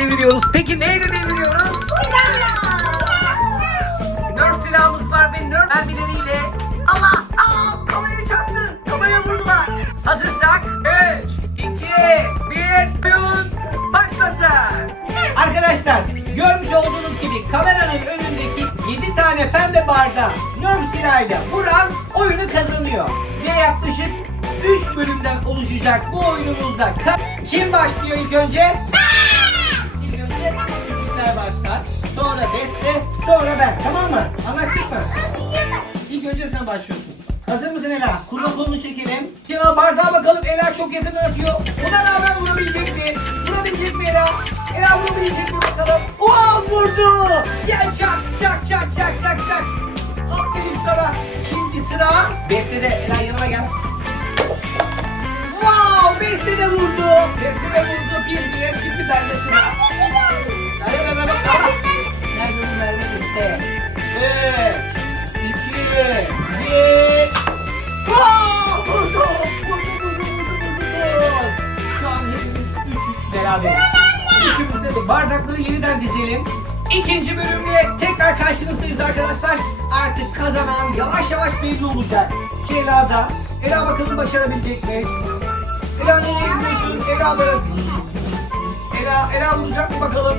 deviriyoruz. Peki neyle deviriyoruz? Nerf silahımız var ve Nerf mermileriyle Allah! Aa! Kamerayı çarptı. Kameraya vurdular. Hazırsak 3, 2, 1, oyun başlasın. Arkadaşlar görmüş olduğunuz gibi kameranın önündeki 7 tane pembe barda Nerf silahıyla vuran oyunu kazanıyor. Ve yaklaşık 3 bölümden oluşacak bu oyunumuzda kim başlıyor ilk önce? Sonra ben. Tamam mı? Anlaştık mı? İlk önce sen başlıyorsun. Hazır mısın Ela? Kurma kolunu çekelim. Ela bardağa bakalım. Ela çok yakından atıyor. Ona rağmen vurabilecek mi? Vurabilecek mi Ela? Ela vurabilecek mi bakalım? Wow vurdu. Gel çak çak çak çak çak çak. Aferin sana. Şimdi sıra Beste'de. Ela yanıma gel. Wow Beste de vurdu. Beste de vurdu. Bir bir. Şimdi bende sıra. Beraber. Üçümüz de bardakları yeniden dizelim. İkinci bölümle tekrar karşınızdayız arkadaşlar. Artık kazanan yavaş yavaş belli olacak. Ki Ela da. Ela bakalım başarabilecek mi? Ela nereye gidiyorsun? Ela böyle Ela, Ela vuracak mı bakalım?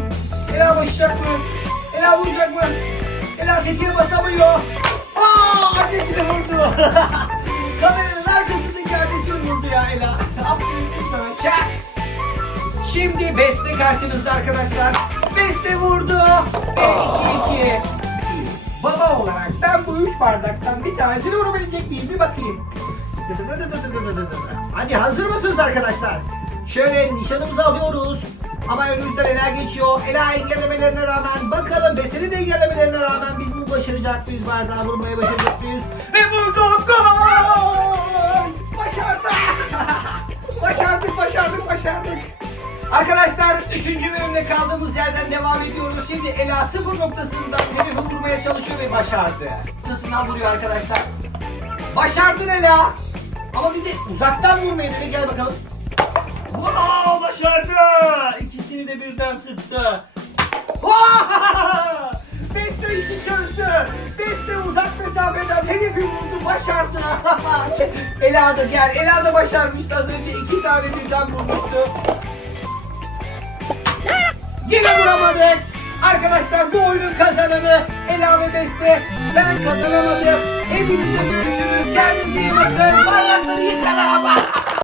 Ela başlayacak mı? Ela vuracak mı? Ela tetiğe basamıyor. Aa, annesini vurdu. Şimdi Beste karşınızda arkadaşlar. Beste vurdu. Ve 2-2. Baba olarak ben bu üç bardaktan bir tanesini vurabilecek miyim? Bir bakayım. Hadi hazır mısınız arkadaşlar? Şöyle nişanımızı alıyoruz. Ama önümüzden Ela geçiyor. Ela engellemelerine rağmen bakalım Beste'nin de engellemelerine rağmen biz bu başaracak mıyız? Bardağı vurmaya başaracak mıyız? Ve vurduk! Gol! Başardık! başardık, başardık, başardık. Arkadaşlar 3. bölümde kaldığımız yerden devam ediyoruz. Şimdi Ela sıfır noktasından hedefi vurmaya çalışıyor ve başardı. Noktasından vuruyor arkadaşlar. Başardın Ela. Ama bir de uzaktan vurmayı dene gel bakalım. Wow başardı. İkisini de birden sıktı. Beste işi çözdü. Beste uzak mesafeden hedefi vurdu başardı. Ela da gel. Ela da başarmıştı az önce. iki tane birden vurmuştu. Vuramadık. Arkadaşlar bu oyunun kazananı Ela ve Beste. Ben kazanamadım. Hepinize görüşürüz. Kendinize iyi bakın. Bardakları yıkala.